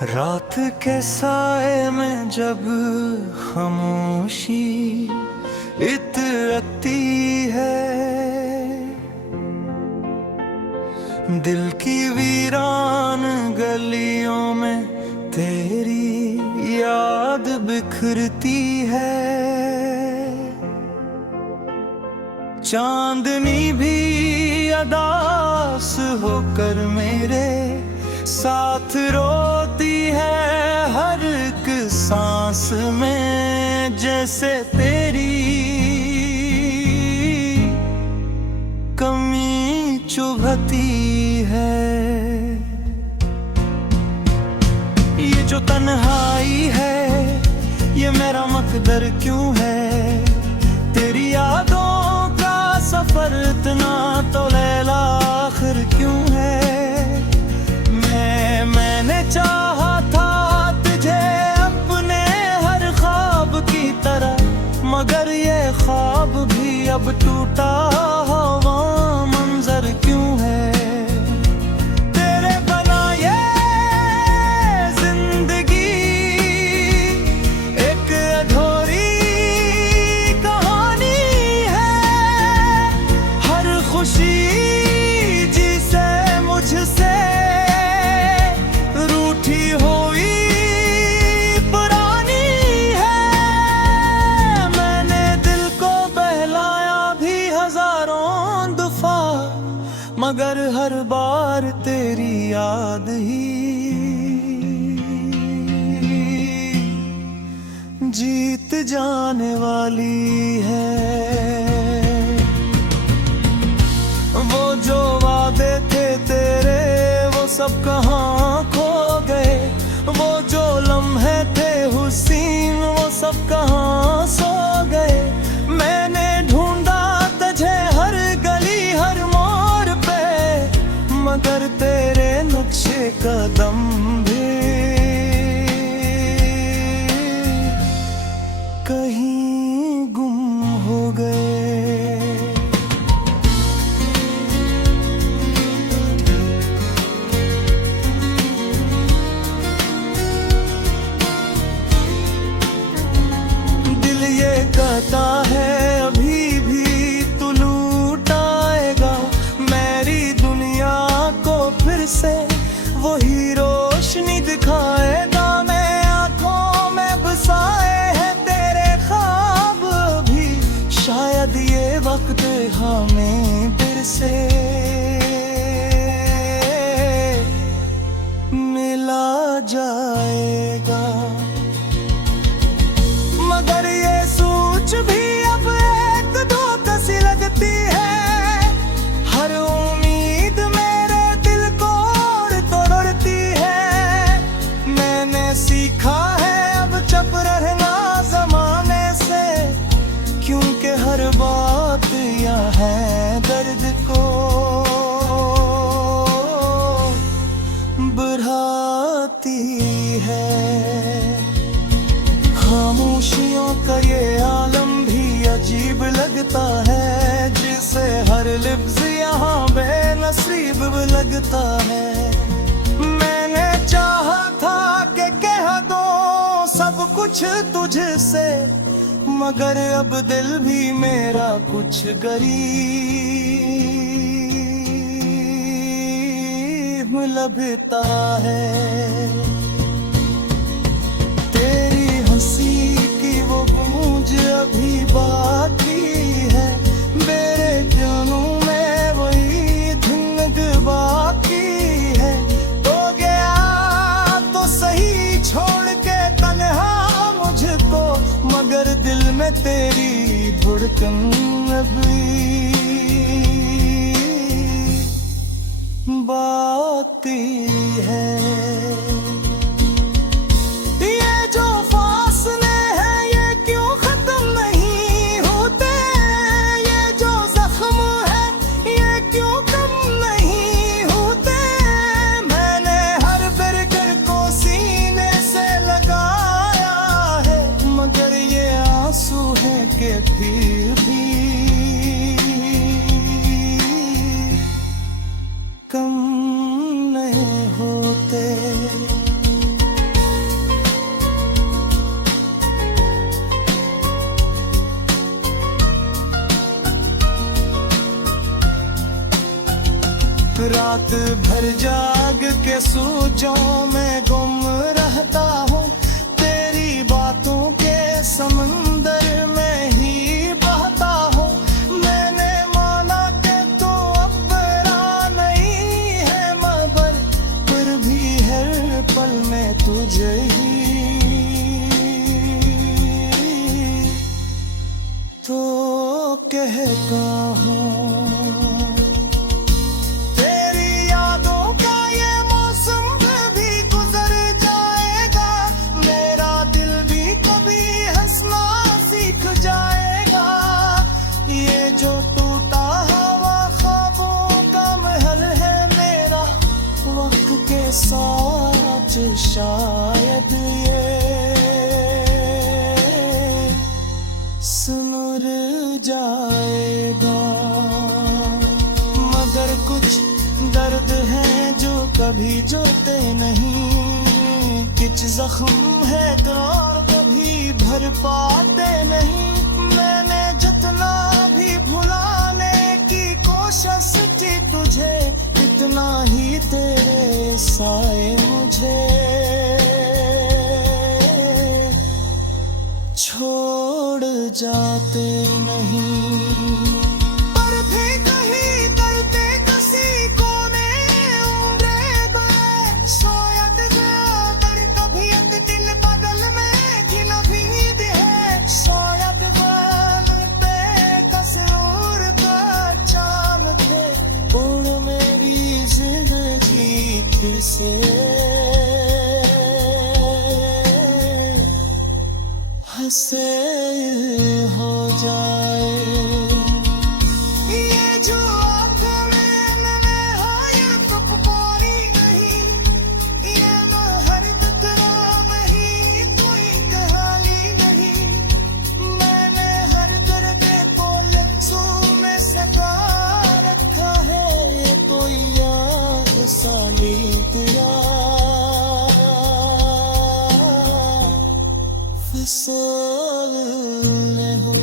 रात के साए में जब खामोशी इतरती है, दिल की वीरान गलियों में तेरी याद बिखरती है। चांदनी भी अदास होकर मेरे साथ रोती है, हर एक सांस में जैसे तेरी कमी चुभती है। ये जो तन्हाई है ये मेरा मकदर क्यों है, तेरी यादों का सफर इतना तो लैला आखिर क्यों है। मैंने चाहा था तुझे अपने हर ख्वाब की तरह, मगर ये ख्वाब भी अब टूटा हुआ मंजर क्यों है। तेरे बना ये जिंदगी एक अधूरी कहानी है, हर खुशी जिसे मुझसे मगर हर बार तेरी याद ही जीत जाने वाली है। वो जो वादे थे तेरे वो सब कहाँ खो गए, वो जो लम्हे थे हुसीन वो सब कहाँ सो गए। मैंने ढूंढा तुझे हर गली हर मोड़ पे, मगर तेरे नक्शे कदम भी कहीं गुम हो गए। दिल ये कहता है अभी भी तू लूट आएगा, मेरी दुनिया को फिर से वही रोशनी दिखाएगा। मैं आंखों में बसाए हैं तेरे ख्वाब भी, शायद ये वक्त हमें फिर से मिला जाएगा। मगर ये सोच भी अब एक धोखा सी लगती है, हर उम्मीद मेरे दिल को तोड़ती है। मैंने सीखा है अब चुप रहना ज़माने से, क्योंकि हर बात यहाँ है दर्द को बढ़ाती है। खामोशियों का ये आलम भी अजीब लगता है, जिसे हर लिफ्ज़ यहाँ बेनसीब लगता है। मैंने चाहा था कि कह दो सब कुछ तुझसे, मगर अब दिल भी मेरा कुछ गरीब लगता है। तेरी हंसी की वो गूंज अभी बाकी है, मेरे जानू में वही धुनक बाकी है। तो गया तो सही छोड़ के तन्हा मुझको, मगर दिल में तेरी धड़कन अभी बाकी है। फिर भी कम नहीं होते। रात भर जाग के सूजों में गुम रहता हूँ, तेरी बातों के समंदर में ही बहता हूँ। मैंने माना कि तू अपना नहीं है मगर, फिर भी हर पल में तुझे ही तो कहता हूँ। तेरी यादों का ये मौसम भी गुजर जाएगा, मेरा दिल भी कभी हंसना सीख जाएगा। ये जो टूटा हुआ ख्वाबों का महल है मेरा, वक्त के साथ शायद ये सिमर जाएगा। मगर कुछ दर्द है जो कभी जुड़ते नहीं, कुछ जख्म है तो कभी भर पाते नहीं। मैंने जितना भी भुलाने की कोशिश की तुझे, इतना ही तेरे साए मुझे छोड़ जाते नहीं। पर भी कहीं करते किसी कोने उम्रे गए, शायद अगर कभी एक दिल बगल में गिन भी है, शायद बनते कसूर का चांद थे, उड़ मेरी जिंदगी फिर से हंसे हो जाए। ये जो आँख में नहाया तो पुकारी नहीं, ये हर तकराम ही कोई कहानी नहीं। मैंने हर दर्द को लफ्ज़ों में सजा रखा है, ये कोई याद साली तेरा फिसल हो।